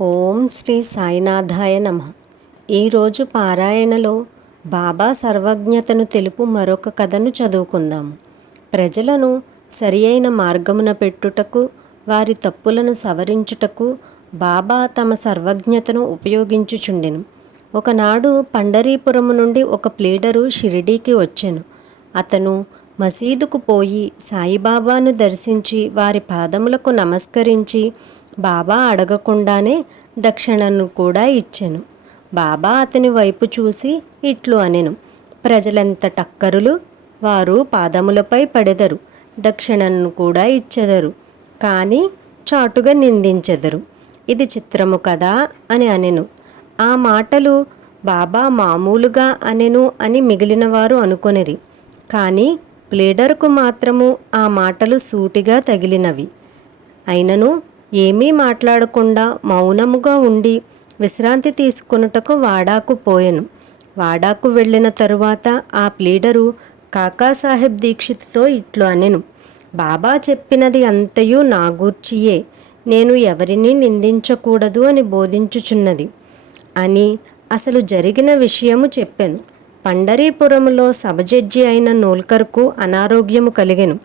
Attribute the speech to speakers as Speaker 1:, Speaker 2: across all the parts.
Speaker 1: ఓం శ్రీ సాయినాథాయ నమ. ఈరోజు పారాయణలో బాబా సర్వజ్ఞతను తెలుపు మరొక కథను చదువుకుందాము ప్రజలను సరి అయిన మార్గమున పెట్టుటకు వారి తప్పులను సవరించుటకు బాబా తమ సర్వజ్ఞతను ఉపయోగించుచుండెను. ఒకనాడు పండరీపురము నుండి ఒక ప్లీడరు షిరిడీకి వచ్చాను. అతను మసీదుకు పోయి సాయిబాబాను దర్శించి వారి పాదములకు నమస్కరించి బాబా అడగకుండానే దక్షిణను కూడా ఇచ్చెను. బాబా అతని వైపు చూసి ఇట్లు అనెను. ప్రజలెంత టక్కరులు వారు పాదములపై పడెదరు. దక్షిణను కూడా ఇచ్చెదరు. కానీ చాటుగా నిందించెదరు. ఇది చిత్రము కదా అని అనెను. ఆ మాటలు బాబా మామూలుగా అనెను అని మిగిలిన వారు అనుకొనిరి. కానీ ప్లేడర్కు మాత్రము ఆ మాటలు సూటిగా తగిలినవి. అయినను ఏమీ మాట్లాడకుండా మౌనముగా ఉండి విశ్రాంతి తీసుకొనుటకు వాడాకు పోయెను. వాడాకు వెళ్ళిన తరువాత ఆ ప్లీడరు కాకాసాహెబ్ దీక్షిత్తో ఇట్లు అనెను. బాబా చెప్పినది అంతయు నా గూర్చియే. నేను ఎవరిని నిందించకూడదు అని బోధించుచున్నది అని అసలు జరిగిన విషయము చెప్పాను. పండరీపురములో సభజడ్జి అయిన నోల్కర్కు అనారోగ్యము కలిగెను.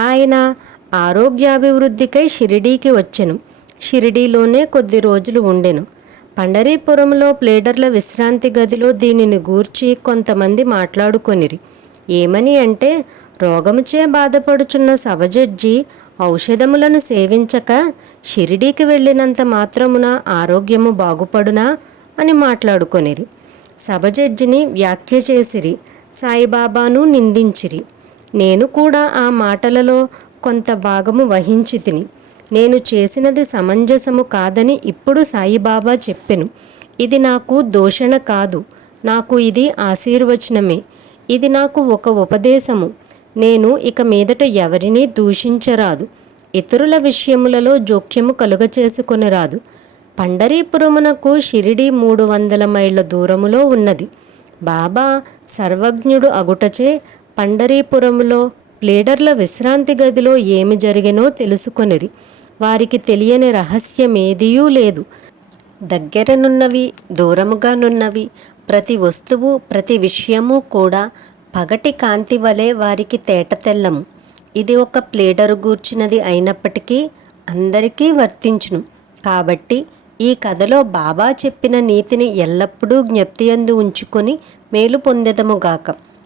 Speaker 1: ఆయన ఆరోగ్యాభివృద్ధికై షిరిడీకి వచ్చెను. షిరిడీలోనే కొద్ది రోజులు ఉండెను. పండరీపురంలో ప్లేడర్ల విశ్రాంతి గదిలో దీనిని గూర్చి కొంతమంది మాట్లాడుకొనిరి. ఏమని అంటే రోగముచే బాధపడుచున్న సభజడ్జి ఔషధములను సేవించక షిరిడీకి వెళ్ళినంత మాత్రమున ఆరోగ్యము బాగుపడునా అని మాట్లాడుకొనిరి. సభజడ్జిని వ్యాఖ్య చేసిరి. సాయిబాబాను నిందించిరి. నేను కూడా ఆ మాటలలో కొంత భాగము వహించి తిని. నేను చేసినది సమంజసము కాదని ఇప్పుడు సాయిబాబా చెప్పెను. ఇది నాకు దోషణ కాదు. నాకు ఇది ఆశీర్వచనమే. ఇది నాకు ఒక ఉపదేశము. నేను ఇక మీదట ఎవరినీ దూషించరాదు. ఇతరుల విషయములలో జోక్యము కలుగచేసుకొనిరాదు పండరీపురమునకు షిరిడి మూడు వందల మైళ్ళ దూరములో ఉన్నది. బాబా సర్వజ్ఞుడు అగుటచే పండరీపురములో ప్లేడర్ల విశ్రాంతి గదిలో ఏమి జరిగినో తెలుసుకొనిరి. వారికి తెలియని రహస్యమేదియూ లేదు. దగ్గరనున్నవి దూరముగానున్నవి ప్రతి వస్తువు ప్రతి విషయము కూడా పగటి కాంతి వలె వారికి తేటతెల్లము ఇది ఒక ప్లేడరు గూర్చినది అయినప్పటికీ అందరికీ వర్తించును. కాబట్టి ఈ కథలో బాబా చెప్పిన నీతిని ఎల్లప్పుడూ జ్ఞప్తియందు ఉంచుకొని మేలు పొందెదముగాక